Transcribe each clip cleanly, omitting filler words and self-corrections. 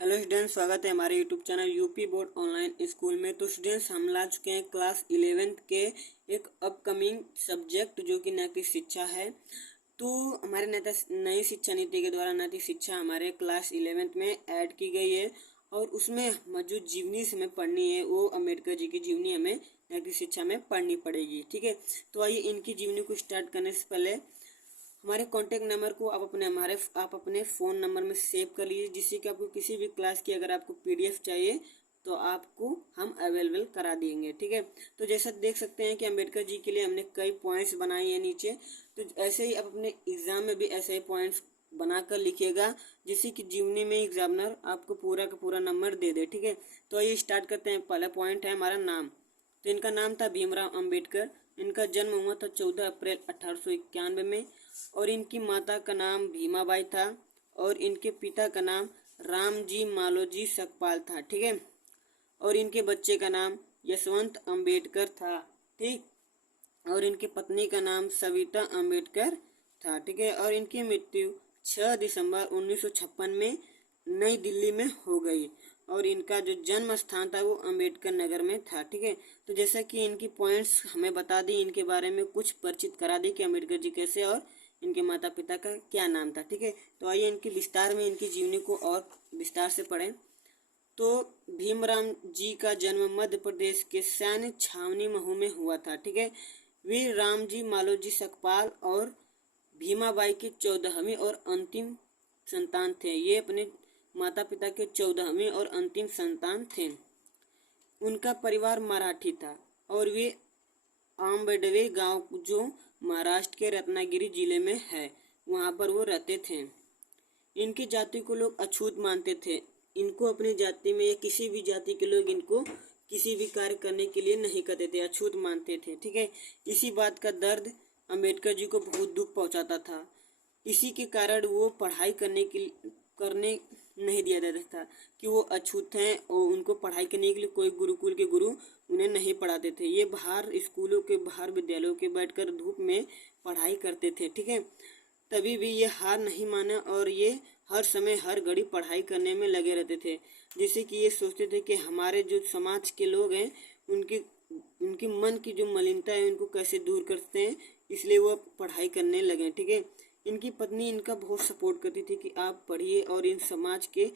Hello students, स्वागत है हमारे YouTube channel UP board online school में। तो स्टूडेंट्स, हम ला चुके हैं क्लास 11th के एक अपकमिंग सब्जेक्ट जो कि नैतिक शिक्षा है। तो हमारे नई शिक्षा नीति के द्वारा नैतिक शिक्षा हमारे क्लास 11th में ऐड की गई है और उसमें जो जीवनी से हमें पढ़नी है वो अम्बेडकर जी की जीवनी हमें नैतिक शिक्षा में पढ़नी पड़ेगी। ठीक है, तो आइए इनकी जीवनी को स्टार्ट करने से पहले हमारे कॉन्टैक्ट नंबर को आप अपने फ़ोन नंबर में सेव कर लीजिए, जिससे कि आपको किसी भी क्लास की अगर आपको पीडीएफ चाहिए तो आपको हम अवेलेबल करा देंगे। ठीक है, तो जैसा देख सकते हैं कि अम्बेडकर जी के लिए हमने कई पॉइंट्स बनाए हैं नीचे। तो ऐसे ही आप अपने एग्ज़ाम में भी ऐसे ही पॉइंट्स बनाकर लिखिएगा, जिससे कि जीवनी में एग्जामिनर आपको पूरा का पूरा नंबर दे दे। ठीक है, तो आइए स्टार्ट करते हैं। पहला पॉइंट है हमारा नाम। तो इनका नाम था भीमराव अम्बेडकर। इनका जन्म हुआ था 14 अप्रैल 1891 में और इनकी माता का नाम भीमाबाई था और इनके पिता का नाम रामजी मालोजी सकपाल था। ठीक है, और इनके बच्चे का नाम यशवंत अम्बेडकर था। ठीक, और इनकी पत्नी का नाम सविता अम्बेडकर था। ठीक है, और इनकी मृत्यु 6 दिसंबर 1956 में नई दिल्ली में हो गई और इनका जो जन्म स्थान था वो अम्बेडकर नगर में था। ठीक है, तो जैसा कि इनकी पॉइंट्स हमें बता दी, इनके बारे में कुछ परिचित करा दी कि अम्बेडकर जी कैसे और इनके माता पिता का क्या नाम था। ठीक है, तो आइए इनकी विस्तार में इनकी जीवनी को और विस्तार से पढ़ें। तो भीमराव जी का जन्म मध्य प्रदेश के सैन्य छावनी महू में हुआ था। ठीक है, वीर रामजी मालोजी सकपाल और भीमाबाई के 14वीं और अंतिम संतान थे। ये अपने माता पिता के 14वीं और अंतिम संतान थे। उनका परिवार मराठी था और वे आम्बेडवे गांव जो महाराष्ट्र के रत्नागिरी जिले में है वहां पर वो रहते थे। इनकी जाति को लोग अछूत मानते थे। इनको अपनी जाति में या किसी भी जाति के लोग इनको किसी भी कार्य करने के लिए नहीं करते थे, अछूत मानते थे। ठीक है, इसी बात का दर्द अम्बेडकर जी को बहुत दुख पहुंचाता था। इसी के कारण वो पढ़ाई करने नहीं दिया जाता था कि वो अछूत हैं और उनको पढ़ाई करने के लिए कोई गुरुकुल के गुरु उन्हें नहीं पढ़ाते थे। ये बाहर स्कूलों के बाहर विद्यालयों के बैठकर धूप में पढ़ाई करते थे। ठीक है, तभी भी ये हार नहीं माना और ये हर समय हर घड़ी पढ़ाई करने में लगे रहते थे, जिससे कि ये सोचते थे कि हमारे जो समाज के लोग हैं उनकी मन की जो मलिनता है उनको कैसे दूर करते हैं, इसलिए वो पढ़ाई करने लगे। ठीक है, इनकी पत्नी इनका बहुत सपोर्ट करती थी कि आप पढ़िए और इन समाज के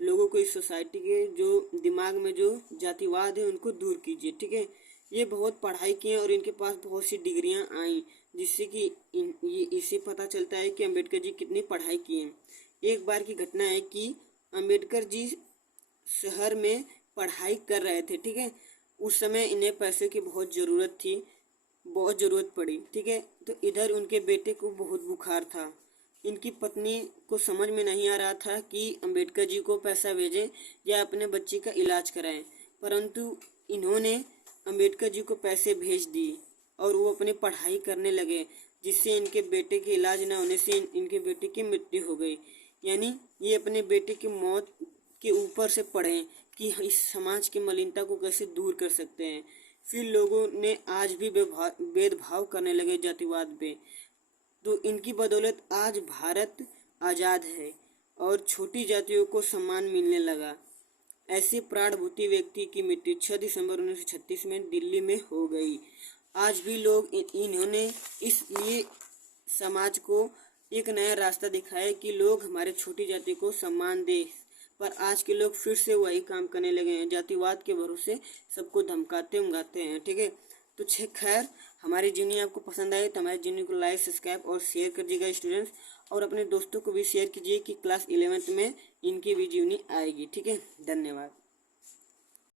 लोगों को, इस सोसाइटी के जो दिमाग में जो जातिवाद है उनको दूर कीजिए। ठीक है, ये बहुत पढ़ाई किए और इनके पास बहुत सी डिग्रियां आई, जिससे कि ये इससे पता चलता है कि अम्बेडकर जी कितनी पढ़ाई किए। एक बार की घटना है कि अम्बेडकर जी शहर में पढ़ाई कर रहे थे। ठीक है, उस समय इन्हें पैसे की बहुत ज़रूरत पड़ी। ठीक है, तो इधर उनके बेटे को बहुत बुखार था। इनकी पत्नी को समझ में नहीं आ रहा था कि अम्बेडकर जी को पैसा भेजें या अपने बच्चे का इलाज कराएं, परंतु इन्होंने अम्बेडकर जी को पैसे भेज दिए और वो अपनी पढ़ाई करने लगे, जिससे इनके बेटे के इलाज न होने से इनके बेटे की मृत्यु हो गई। यानी ये अपने बेटे की मौत के ऊपर से पढ़े कि इस समाज की मलिनता को कैसे दूर कर सकते हैं। फिर लोगों ने आज भी भेदभाव करने लगे जातिवाद पे। तो इनकी बदौलत आज भारत आज़ाद है और छोटी जातियों को सम्मान मिलने लगा। ऐसे प्राणभूति व्यक्ति की मृत्यु 6 दिसंबर 1936 में दिल्ली में हो गई। आज भी लोग इन्होंने इसलिए समाज को एक नया रास्ता दिखाया कि लोग हमारे छोटी जाति को सम्मान दें, पर आज के लोग फिर से वही काम करने लगे हैं, जातिवाद के भरोसे सबको धमकाते उमगाते हैं। ठीक है, तो खैर हमारी जीवनी आपको पसंद आए तो हमारी जीवनी को लाइक, सब्सक्राइब और शेयर कर दीजिएगा स्टूडेंट्स, और अपने दोस्तों को भी शेयर कीजिए कि क्लास 11th में इनकी भी जीवनी आएगी। ठीक है, धन्यवाद।